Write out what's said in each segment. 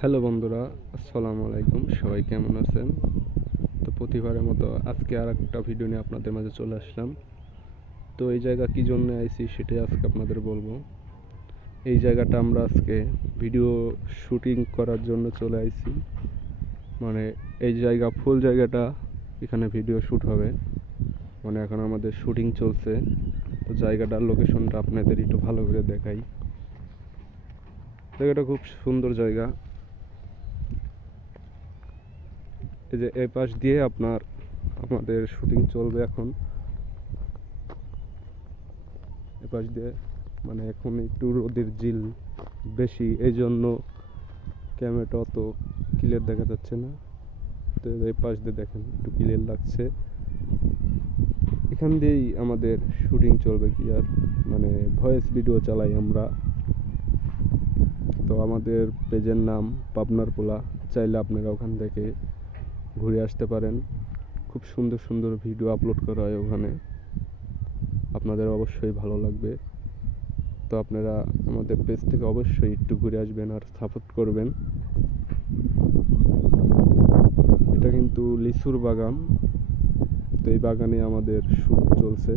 Hello বন্ধুরা, আসসালামু আলাইকুম। সবাই কেমন আছেন? তো প্রতিবারের মতো আজকে আর একটা ভিডিও নিয়ে আপনাদের মাঝে চলে আসলাম। তো এই জায়গা কী জন্য আইছি সেটাই আজকে আপনাদের বলবো। এই জায়গাটা আমরা আজকে ভিডিও শুটিং করার জন্য চলে আইছি। মানে এই জায়গা ফুল জায়গাটা, এখানে ভিডিও শ্যুট হবে। মানে এখন আমাদের শুটিং চলছে। তো জায়গাটার লোকেশনটা আপনাদের একটু ভালো করে দেখাই। জায়গাটা খুব সুন্দর জায়গা। এই যে এই পাশ দিয়ে আমাদের শুটিং চলবে এখন। এ পাশ দিয়ে মানে এখন একটু রোদের জিল বেশি, এই জন্য ক্যামেরাটা অত ক্লিয়ার দেখা যাচ্ছে না। তো এই পাশ দিয়ে দেখেন একটু ক্লিয়ার লাগছে। এখান দিয়েই আমাদের শুটিং চলবে। কি আর মানে ভয়েস ভিডিও চালাই আমরা। তো আমাদের পেজের নাম পাবনার পোলা। চাইলে আপনারা ওখান থেকে ঘুরে আসতে পারেন। খুব সুন্দর সুন্দর ভিডিও আপলোড করা হয় ওখানে, আপনাদের অবশ্যই ভালো লাগবে। তো আপনারা আমাদের পেজ থেকে অবশ্যই একটু ঘুরে আসবেন আর সাপোর্ট করবেন। এটা কিন্তু লিচুর বাগান। তো এই বাগানে আমাদের শুট চলছে।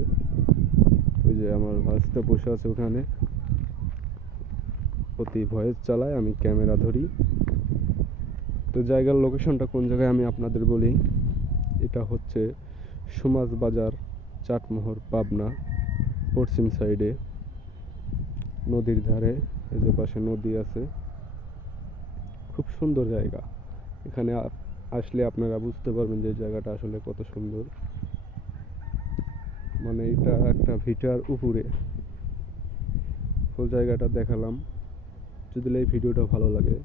ওই যে আমার ভাইস্তা বসে আছে ওখানে, প্রতি ভয়েস চালায়, আমি ক্যামেরা ধরি। তো জায়গার লোকেশনটা কোন জায়গায় আমি আপনাদের বলি। এটা হচ্ছে সুমাজ বাজার, চাটমোহর, পাবনা, পশ্চিম সাইডে নদীর ধারে। এই যে পাশে নদী আছে, খুব সুন্দর জায়গা। এখানে আসলে আপনারা বুঝতে পারবেন যে জায়গাটা আসলে কত সুন্দর। মানে এটা একটা ভিটার উপরে ফুল জায়গাটা দেখালাম। যদি এই ভিডিওটা ভালো লাগে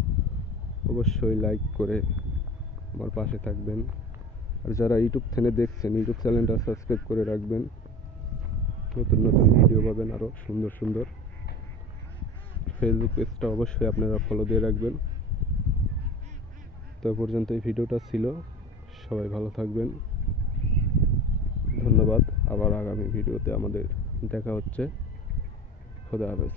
অবশ্যই লাইক করে আমার পাশে থাকবেন। আর যারা ইউটিউব থেকে দেখছেন, ইউটিউব চ্যানেলটা সাবস্ক্রাইব করে রাখবেন। নতুন নতুন ভিডিও পাবেন আরও সুন্দর সুন্দর। ফেসবুক পেজটা অবশ্যই আপনারা ফলো দিয়ে রাখবেন। তো পর্যন্ত এই ভিডিওটা ছিল। সবাই ভালো থাকবেন, ধন্যবাদ। আবার আগামী ভিডিওতে আমাদের দেখা হচ্ছে। খোদা হাফেজ।